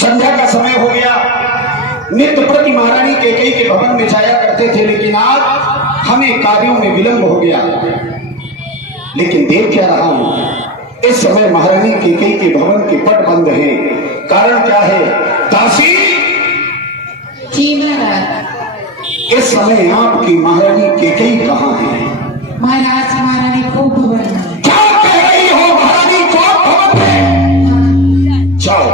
संध्या का समय हो गया। नित्य प्रति महारानी कैकेयी के भवन में जाया करते थे, लेकिन आज हमें कार्यों में विलंब हो गया। लेकिन देख क्या रहा हूं, इस समय महारानी कैकेयी के भवन के पट बंद हैं। कारण क्या है? दासी जी महाराज। इस समय आपकी महारानी कैकेयी कहाँ है? महाराज महारानी को भवन में। क्या कह रही हो? महारानी को भवन में? जाओ।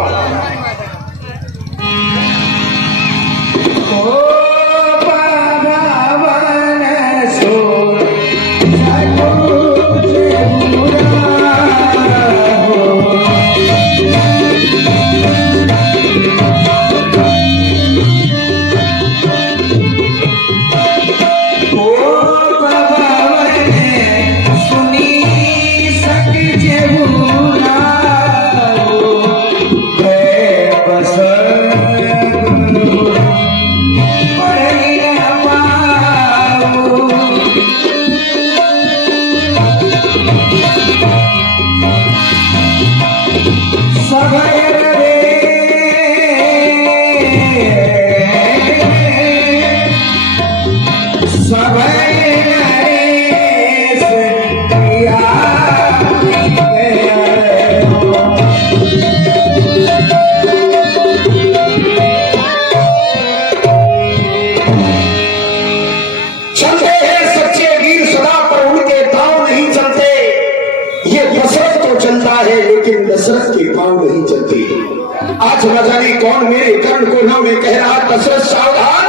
आज न जाने कौन मेरे कर्ण को न में कह रहा, दशरथ सावधान,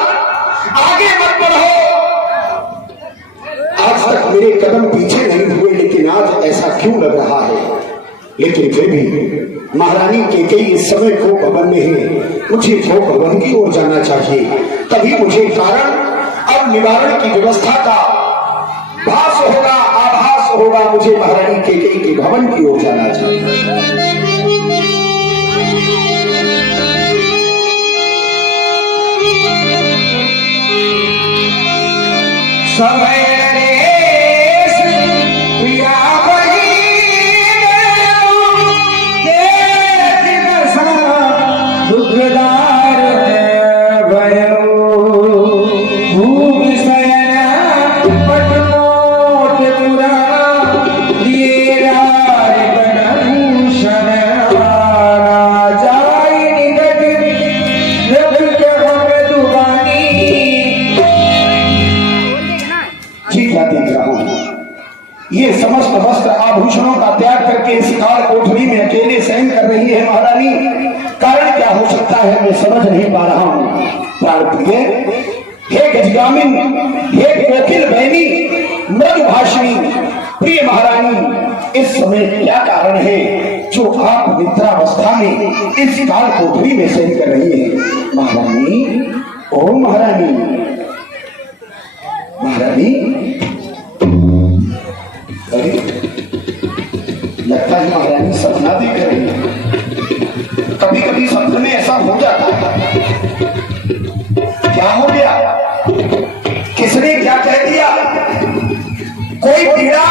आगे मत बढ़ो। आज तक मेरे कदम पीछे नहीं हुए, लेकिन आज ऐसा क्यों लग रहा है? लेकिन फिर भी महारानी कैकेयी इस समय को भवन में है, मुझे वो भवन की ओर जाना चाहिए। तभी मुझे कारण और निवारण की व्यवस्था का भास होगा, आभास होगा। मुझे महारानी कैकेयी के भवन की ओर जाना चाहिए। समय ये समस्त वस्त्र आभूषणों का त्याग करके इस काल कोठरी में अकेले शयन कर रही है महारानी। कारण क्या हो सकता है, मैं समझ नहीं पा रहा हूँ। प्राणप्रिय, हे गजगामिन, हे कोकिल बहनी, मृदुभाषिणी, प्रिय महारानी, इस समय क्या कारण है जो आप निद्रावस्था में इस काल कोठरी में शयन कर रही है? महारानी, ओ महारानी, महारानी, लगता है महारानी सपना देख रही है। कभी कभी सपने में ऐसा हो जाता है। क्या हो गया? किसने क्या कह दिया? कोई पीड़ा,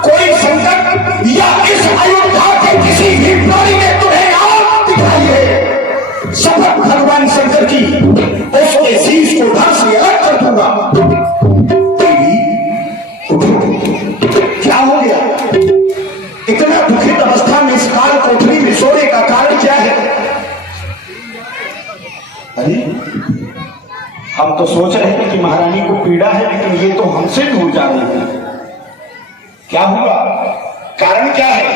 कोई संकट, या इस अयोध्या के किसी भी प्राणी ने तुम्हें आग दिखाई है? शपथ भगवान शंकर की, उसके शीश को धड़ से अलग कर दूंगा। क्या हो गया? इतना दुखित अवस्था में इस काल कोठरी में सोने का कारण क्या है? अरे, हम तो सोच रहे थे कि महारानी को पीड़ा है, लेकिन ये तो हमसे दूर जा रही है। क्या हुआ? कारण क्या है?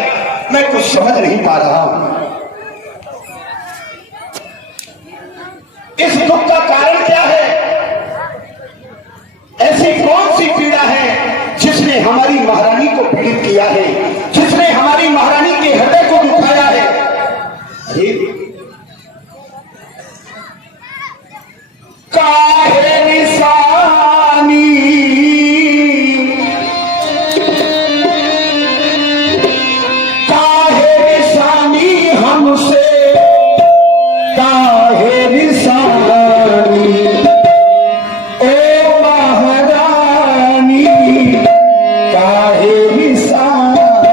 मैं कुछ समझ नहीं पा रहा हूं। इस दुख का कारण क्या है? ऐसी कौन सी पीड़ा है जिसने हमारी महारानी को पीड़ित किया है, जिसने हमारी महारानी के हृदय को दुखाया है? अरे, काहे निशानी, काहे निशानी हमसे, काहे निशानी, ओ महारानी, काहे निशानी।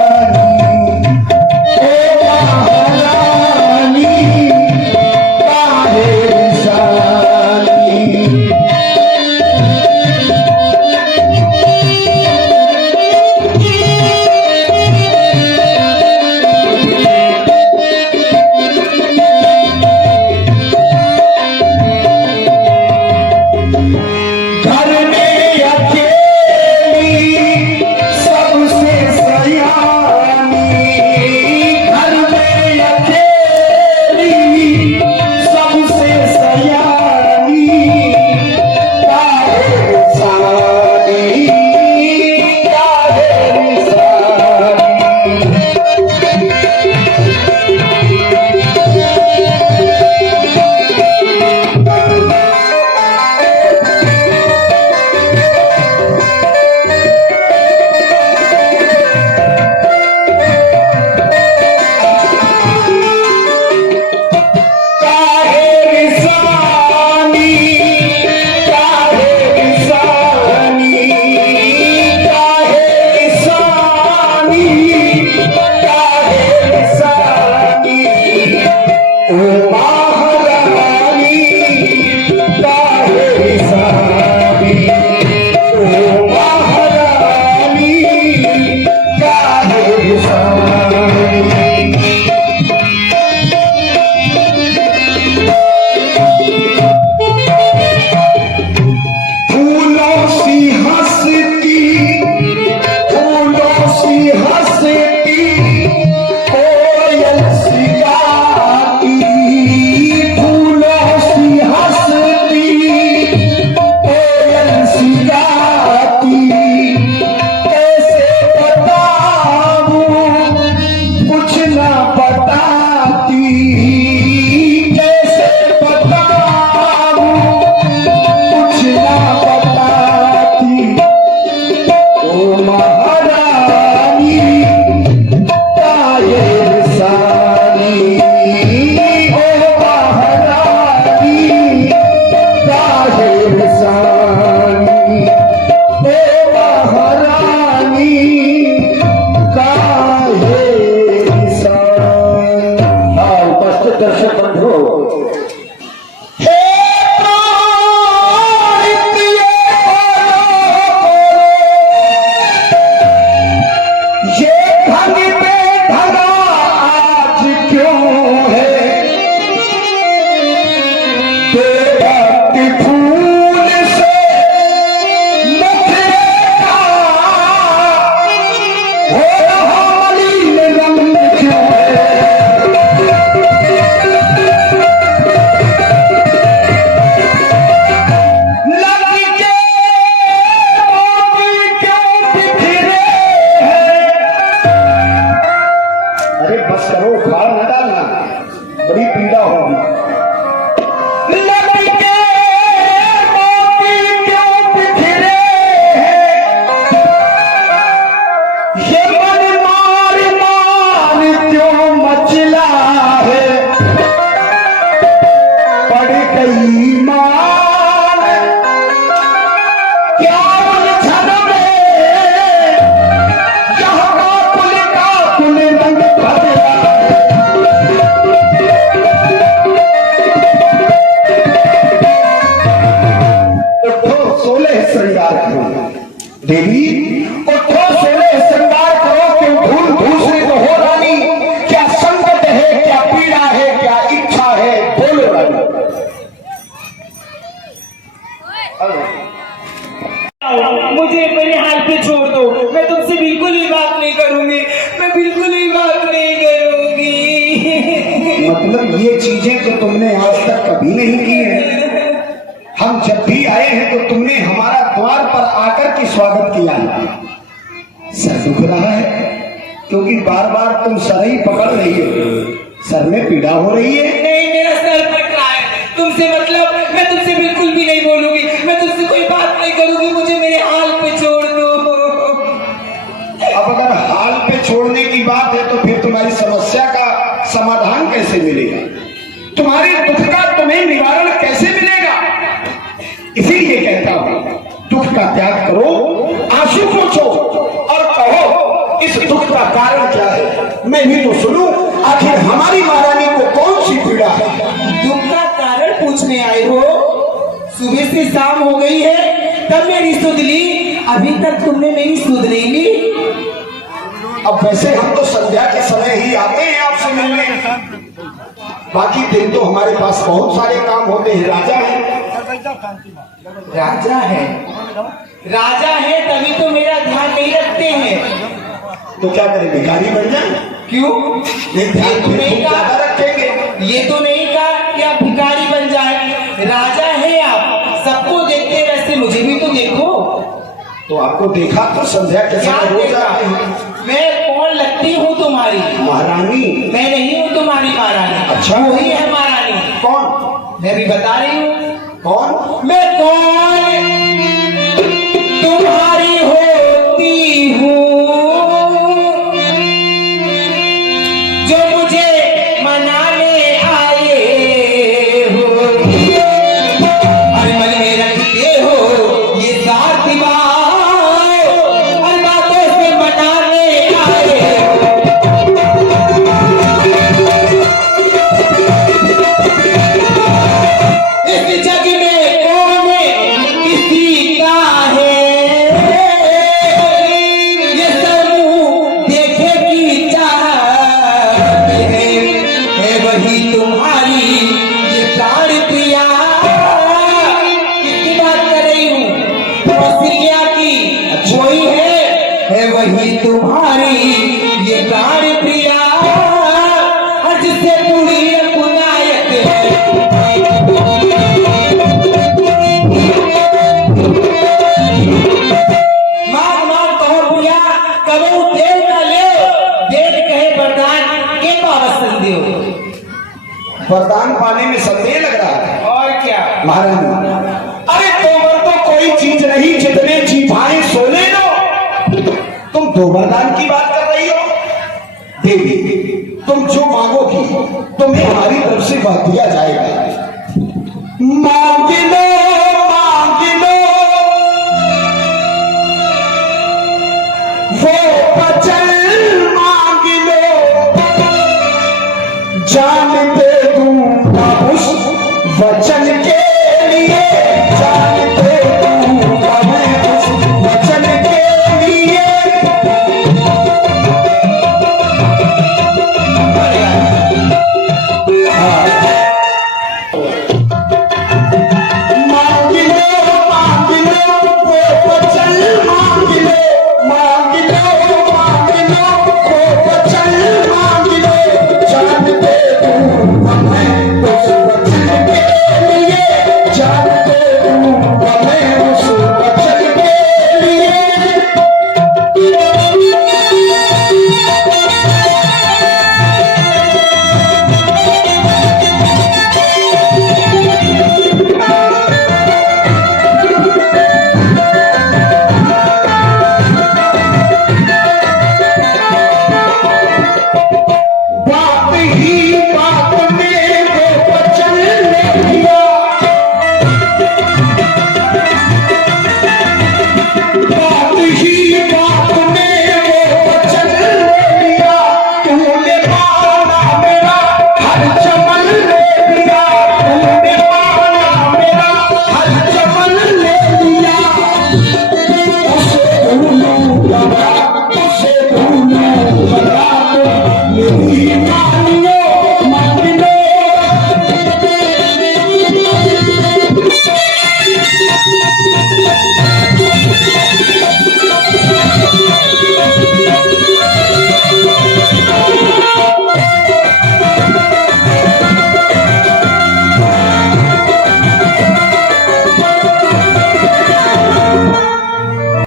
बंधु देवी उठो सोले श्रृंगार करो, क्यों धूल दूसरे को हो रानी, क्या संकट है, क्या पीड़ा है, क्या इच्छा है, बोलो रानी। मुझे मेरे हाल पे छोड़ दो, मैं तुमसे बिल्कुल ही बात नहीं करूंगी, मैं बिल्कुल ही बात नहीं करूंगी। मतलब ये चीजें तो तुमने आज तक कभी नहीं की है। हम जब भी आए हैं तो तुमने हमारा द्वार पर आकर के स्वागत किया है। सर दुख रहा है क्योंकि बार बार तुम सर ही पकड़ रही हो, सर में पीड़ा हो रही है। नहीं, मेरा सर फट रहा है, तुमसे मतलब मैं तुमसे बिल्कुल भी नहीं बोलूंगी, मैं तुमसे कोई बात नहीं करूंगी, मुझे मेरे हाल पे छोड़ दो। अब अगर हाल पे छोड़ने की बात है तो फिर तुम्हारी समस्या का समाधान कैसे मिलेगा, तुम्हारे दुख का तुम्हें निवारण कैसे मिलेगा। इसीलिए कहता हूं दुख का त्याग करो, आंसू पोंछो और कहो इस दुख का कारण क्या है, मैं भी तो सुनूं। आखिर हमारी महारानी को कौन सी पीड़ा है। दुख का कारण पूछने आए हो? सुबह से शाम हो गई है तब मेरी सुध ली, अभी तक तुमने मेरी सुध नहीं ली। अब वैसे हम तो संध्या के समय ही आते हैं आपसे मिलने, बाकी दिन तो हमारे पास बहुत सारे काम होते हैं। राजा है, राजा है, राजा है तभी तो मेरा ध्यान नहीं रखते हैं। तो क्या करें, भिखारी बन जाए? क्यों? ये ध्यान ये तो नहीं कहा, ज्यादा रखेंगे। ये तो नहीं कहा कि आप भिखारी बन जाए, राजा है आप, सबको देखते वैसे मुझे भी तो देखो। तो आपको देखा तो संध्या के क्या समय हो देखा? जाते हैं। मैं कौन लगती हूँ तुम्हारी? महारानी। मैं नहीं हूँ तुम्हारी महारानी। अच्छा। वही है महारानी। कौन? मैं भी बता रही हूँ। कौन? मैं कौन तुम्हारी होती हूँ, जो मुझे मनाने आए हो, अरे मन में रखते हो ये साथ बात, हर बातों से मनाने आए हो। इस जग में कौन किसी का है, ये समूह देखे की चाहत है वही तुम्हारी ये प्राण प्रिया। किसकी बात कर रही हूँ? कौशल्या की। वही है वही तुम्हारी ये प्राण प्रिया, जिससे पूरी पुनायत है। वरदान पाने में संदेह लग रहा है। और क्या महारानी, अरे तोमर तो कोई चीज नहीं, जितने जी भाई सोने दो। तुम दो वरदान की बात कर रही हो। देवी, तुम जो मांगोगी तुम्हें हमारी तरफ से वह दिया जाएगा।